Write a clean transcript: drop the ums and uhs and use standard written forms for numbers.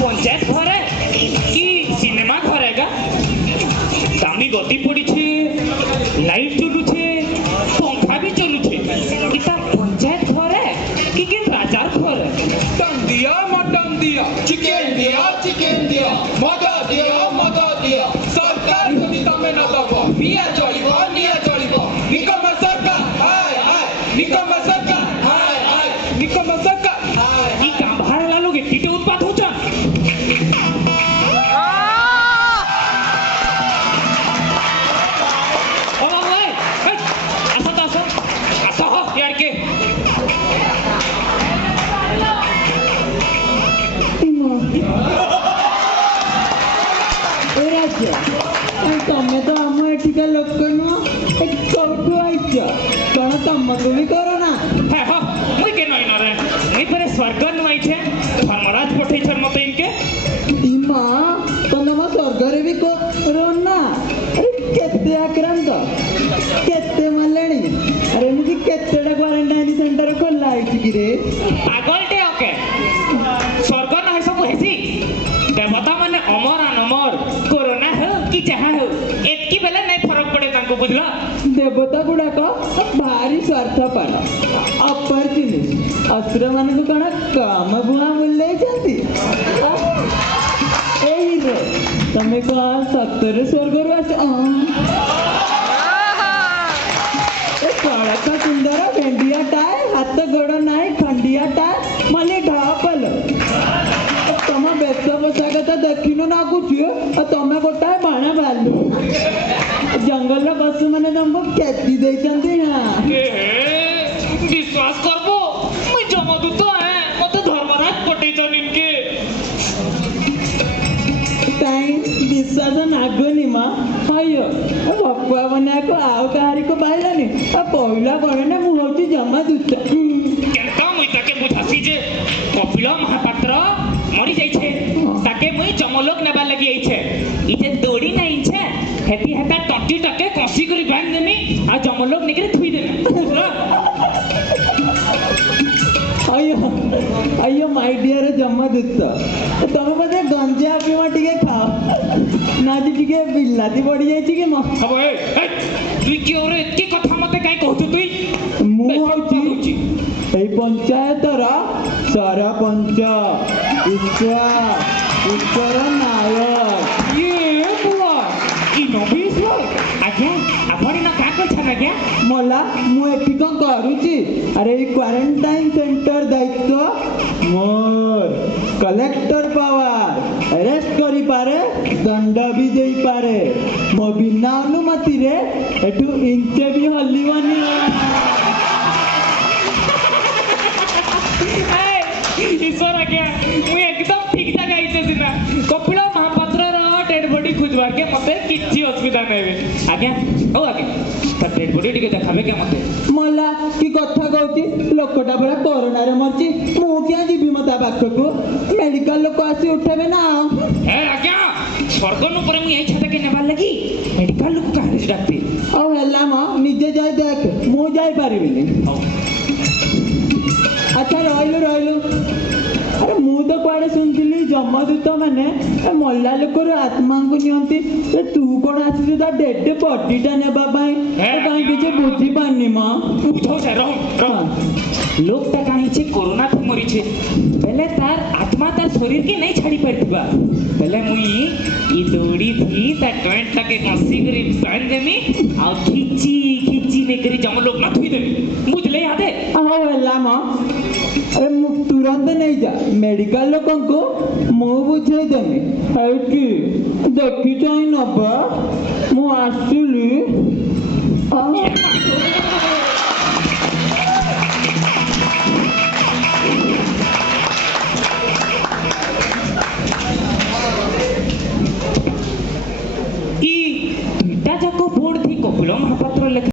पंचायत घर है कि सिनेमा घर है दामी गति पड़ी लाइट चलुचे पंखा भी चलुचे इता पंचायत घर है कि राजार घर है मटन दिया चिकन दिया मद दिया सरकार যদি তমে না দব নিয়া চলিব নিকম सरकार हाय निकम सरकार हाय निकम सरकार ई का भाड़ा लोग एटिटे उत्पात होचा तमें तो आम एठिका लोक नुह कौटू आईच कौन तुमको भी कोरोना है हो मुई के नई नरे मुई परे स्वर्ग नुआई छे धर्मराज पठै छन मते इनके इमा तनमा स्वर्ग रे भी कोरोना अरे केते आक्रांत केते मलेणी अरे मुझे केतेडा क्वारंटाइन सेंटर खोला आईच कि रे पागल टे ओके स्वर्ग न है सब हेसी देवता माने अमर अनमर कोरोना हो कि चाहा हो एतकी बेले नहीं फरक पड़े तांको बुझला देवता गुड़ाक भारी स्वार्थपर अपॉर्चुनिस्ट असुर मान को कण काम बुआ मूल्य तमें कौन सत्तर स्वर्ग कड़क सुंदर भेंडिया टाए हाथ गोड़ नाई खंडिया टाए मल्ली ढापल तुम बेश पोशाक तो देखिन नागुच तमें गोटाए बाणा भालू जंगल पशु मैंने तुमको खेती देती हाँ विश्वास करबो मुई जमदूत है मते धर्मराज पठैछन इनके ताई विश्वास नागुनी माँ अयो भकुआ बना को आओ कहारी को पाइलानी पहला कौन ना मु हूँ जमदूत केनका मुई ताके बुझासी जे कपिल महापात्र मरी जाइछे ताके मुई जमलोक नेबा लगी आइछे ई जे दौड़ी नहीं छे हेती हेता टंटी टके कसी करी बांध देनी आ जमलोक निकरे थुई देनी अयो अयो माय डियर जमदूत तुम बोधे गंजा पीवा टिके खाओ ना जी टिके बिलाती पड़ी जाइछि कि म अब ए तुई की ओरे एतकी कथा मते काई कहतु तुई मु होछि ए पंचायतर सरपंच ईश्वर नायक ये बुआ ई नबीश्वर आज्ञा आपण न का कहछन आज्ञा मला मु एठी को करूची अरे ई क्वारंटाइन सेंटर दायित्व मोर कलेक्टर पावर अरेस्ट करी पारे दंड भी देई पारे मो बिना अनुमति रे एठू इंचे भी हल्लीवानी ईश्वर आज्ञा मुई एकदम ठीक ठाक आइछे सिना कपिल महापात्र रो डेड बॉडी खुजवार के मते किछि असुविधा नेबे आज्ञा ओ आज्ञा त डेड बॉडी टिके देखाबे के मते मला की कथा कहूची लोकटा बड़ा कोरोना रे मरची मु क्या जीवी मता पाखको मेडिकल लोक आसी उठेबे ना ए आज्ञा स्वर्ग नु पर मुई इच्छा के नेबा लगी मेडिकल लोक काहे डाकते औ हल्ला म निजे जाय देख मु जाय पारिबिनी अच्छा रहिलु अरे मु तो कुआडे सुनथिली जमदूत माने मल्ला लोकर आत्मा को नियंती तू कोन आसी ता डेड बॉडीटा नेबा पाई काई किछ बुझी पानी मां बुझो से रहो लोक ता काहे छे कोरोना थी मरी छे पहले तार आत्मा तार शरीर के नहीं छाड़ी परथिबा पहले मुई ई दौड़ी थी ता टोंट तके कसी करी बांध देमी आ खिची ने करी जम लोग ना थुई देमी बुझले याद है हां हल्ला मां अरे मु तुरंत नहीं जा मेडिकल लोकों को मु बुझे देमी हैकी देखि जाई नबा मु आसुली